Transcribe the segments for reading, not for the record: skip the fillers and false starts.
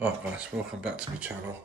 Right guys, welcome back to my channel.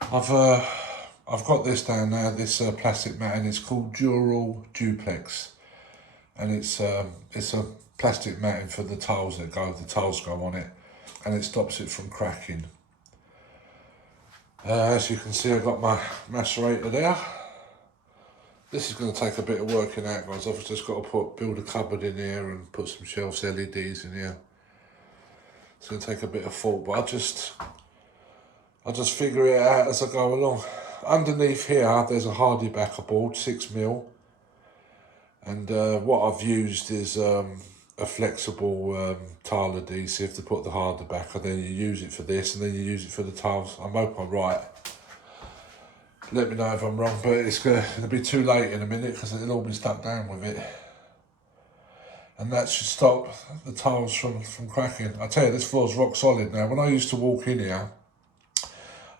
I've got this down now, this plastic mat, and it's called U.DO.U Duplex, and it's a plastic matting for the tiles the tiles go on it, and it stops it from cracking. As you can see, I've got my macerator there. This is going to take a bit of working out, guys. I've just got to build a cupboard in here and put some shelves, LEDs in here. It's going to take a bit of thought, but I'll just figure it out as I go along. Underneath here, there's a hardy backer board, 6mm, and what I've used is a flexible tile adhesive to put the hardy backer. Then you use it for this, and then you use it for the tiles. I hope I'm right. Let me know if I'm wrong, but it's going to be too late in a minute because it'll all be stuck down with it. And that should stop the tiles from cracking. I tell you, this floor's rock solid now. When I used to walk in here,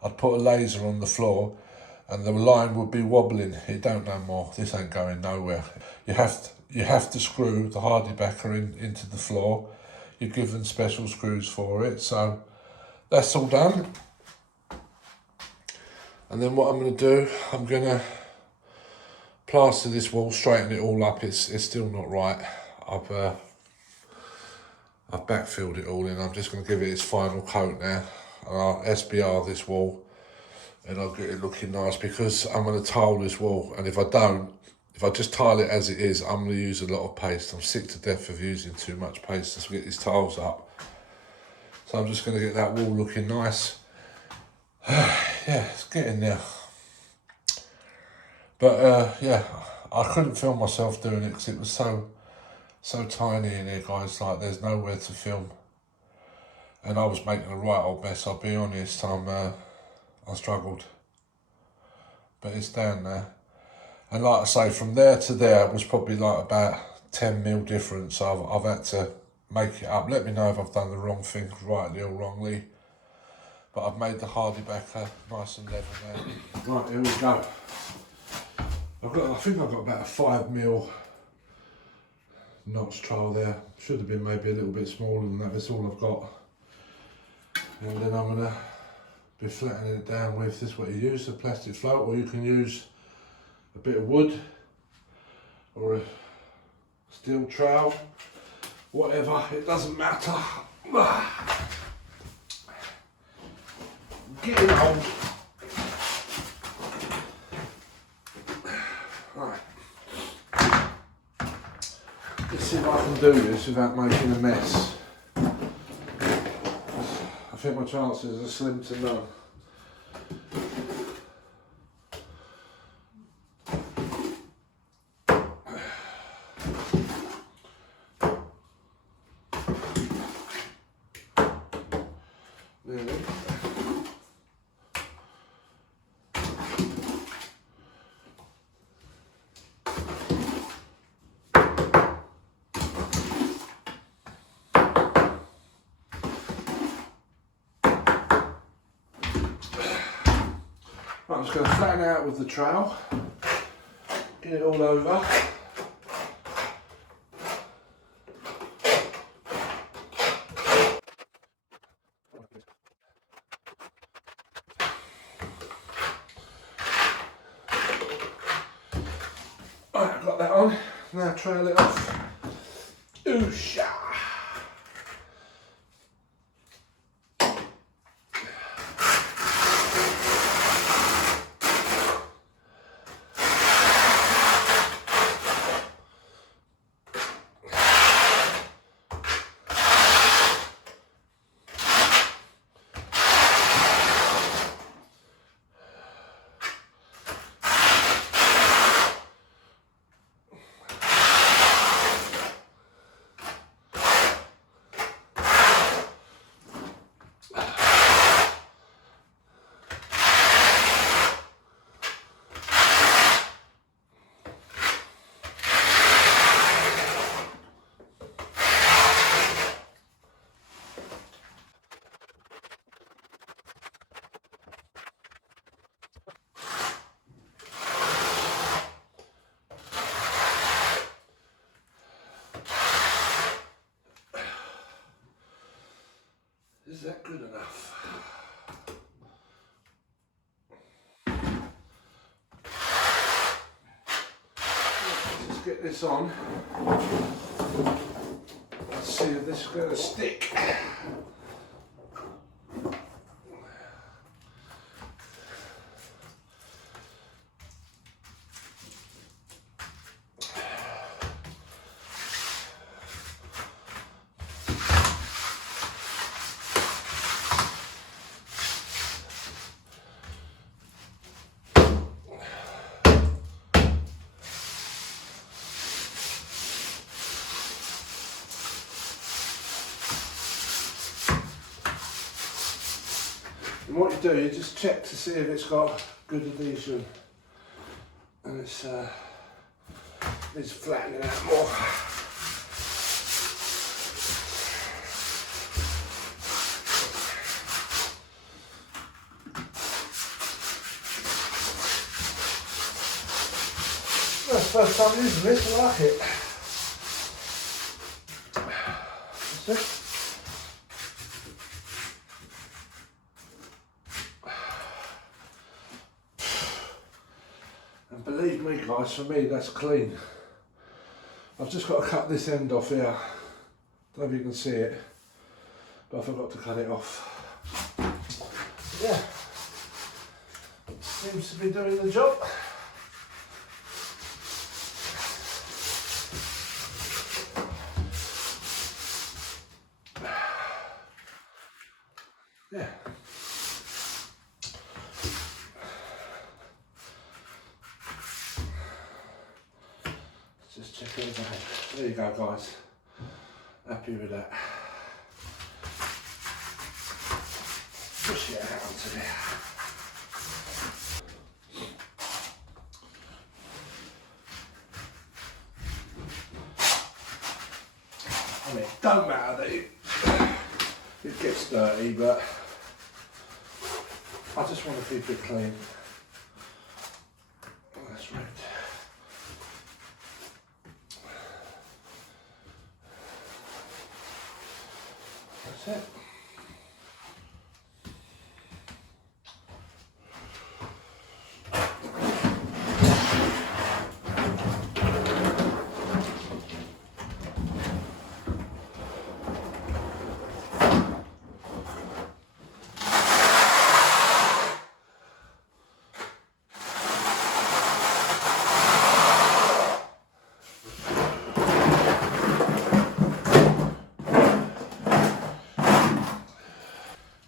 I'd put a laser on the floor and the line would be wobbling. It don't no more. This ain't going nowhere. You have to screw the hardy backer into the floor. You're given special screws for it. So that's all done. And then what I'm going to do, I'm going to plaster this wall, straighten it all up. It's still not right. I've backfilled it all in. I'm just going to give it its final coat now. And I'll SBR this wall and I'll get it looking nice, because I'm going to tile this wall. And if I just tile it as it is, I'm going to use a lot of paste. I'm sick to death of using too much paste to get these tiles up. So I'm just going to get that wall looking nice. Yeah, it's getting there. But yeah, I couldn't film myself doing it because it was so tiny in here, guys. Like, there's nowhere to film, and I was making a right old mess. I'll be honest. I struggled, but it's down there. And like I say, from there to there was probably like about 10mm difference. So I've had to make it up. Let me know if I've done the wrong thing, rightly or wrongly. But I've made the hardy backer nice and level now. Right, here we go. I think I've got about a 5mm notch trowel there. Should have been maybe a little bit smaller than that. That's all I've got. And then I'm gonna be flattening it down with this. What you use, a plastic float, or you can use a bit of wood or a steel trowel, whatever. It doesn't matter. Getting old. Right. Let's see if I can do this without making a mess. I think my chances are slim to none. Nearly. Right, I'm just going to flatten it out with the trowel, get it all over. Right, I've got that on. Now trail it off. Ooh-sha! that good enough? Let's get this on. Let's see if this is going to stick. And what you do, you just check to see if it's got good adhesion, and it's flattening out more. That's the first time using this, I like it. That's it. And believe me guys, for me that's clean. I've just got to cut this end off here. Don't know if you can see it, but I forgot to cut it off. Yeah, seems to be doing the job. Yeah. Just check it out. There you go guys. Happy with that. Push it out onto there. I mean, it don't matter that it gets dirty, but I just want to keep it clean. That's right. That's it.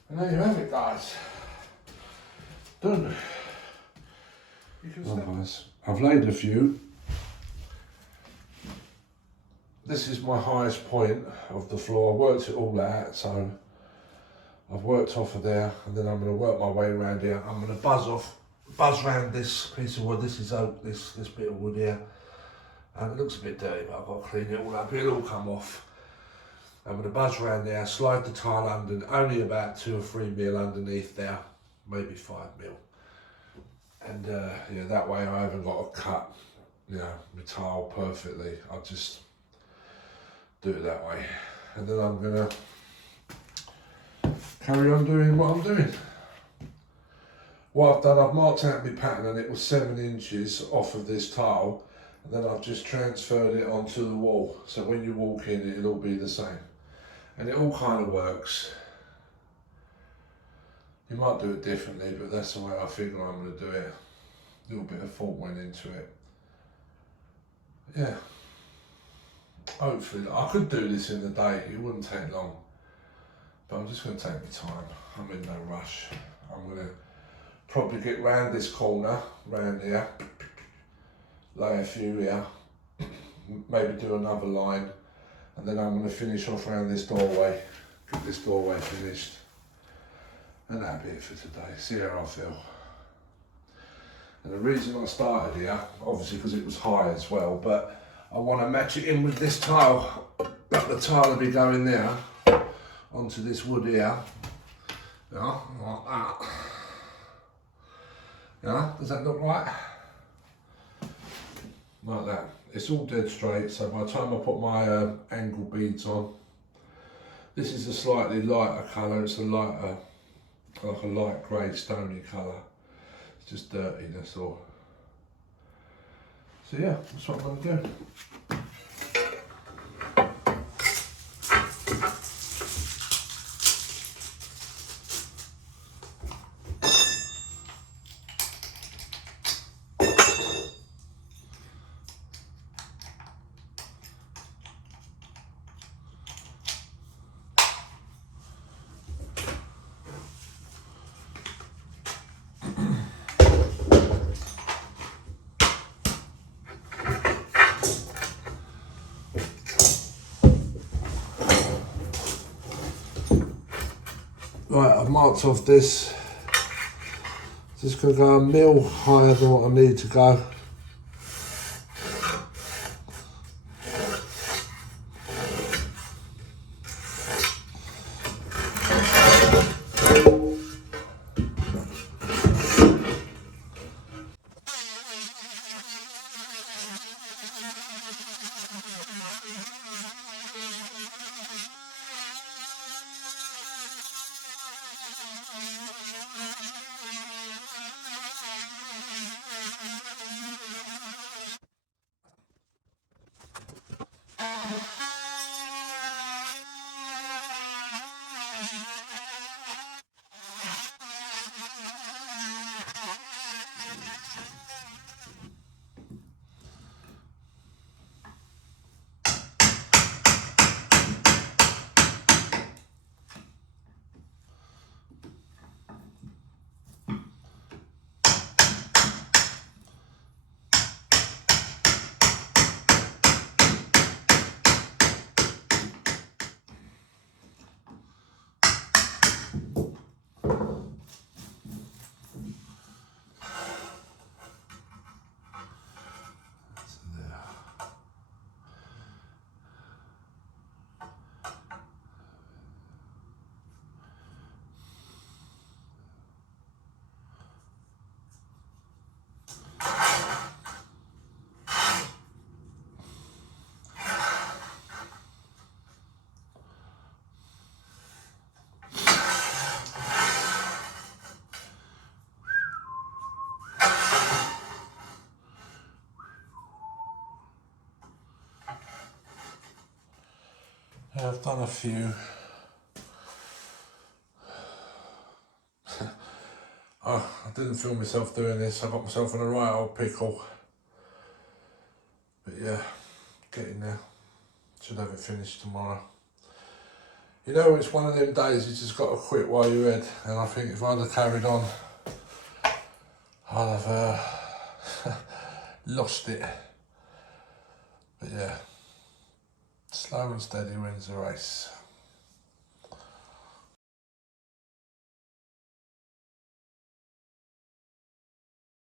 And there you have it guys. Done. You can well guys, I've laid a few. This is my highest point of the floor. I worked it all out, so I've worked off of there, and then I'm going to work my way around here. I'm going to buzz around this piece of wood. This is oak, this bit of wood here. And it looks a bit dirty, but I've got to clean it all up. It'll all come off. I'm going to buzz around there, slide the tile under, only about 2 or 3 mil underneath there, maybe 5 mil. And yeah, that way I haven't got to cut, you know, my tile perfectly. I'll just do it that way. And then I'm going to carry on doing what I'm doing. What I've done, I've marked out my pattern, and it was 7 inches off of this tile. And then I've just transferred it onto the wall. So when you walk in, it'll all be the same. And it all kind of works. You might do it differently, but that's the way I figure I'm going to do it. A little bit of thought went into it. Yeah. Hopefully, I could do this in the day, it wouldn't take long. But I'm just going to take my time. I'm in no rush. I'm going to probably get round this corner, round here, lay a few here, maybe do another line. And then I'm going to finish off around this doorway, get this doorway finished. And that'll be it for today. See how I feel. And the reason I started here, obviously because it was high as well, but I want to match it in with this tile. That the tile will be going there, onto this wood here. Yeah, like that. Yeah, does that look right? Like that. It's all dead straight, so by the time I put my angle beads on, This is a slightly lighter colour, it's a lighter, like a light grey stony colour. It's just dirty, that's all. So yeah, that's what I'm going to do. Right, I've marked off this. Just going to go a mil higher than what I need to go. I've done a few. I didn't feel myself doing this. I got myself in a right old pickle. But yeah, getting there. Should have it finished tomorrow. You know, it's one of them days you just got to quit while you're ahead. And I think if I'd have carried on, I'd have lost it. But yeah, slow and steady wins the race.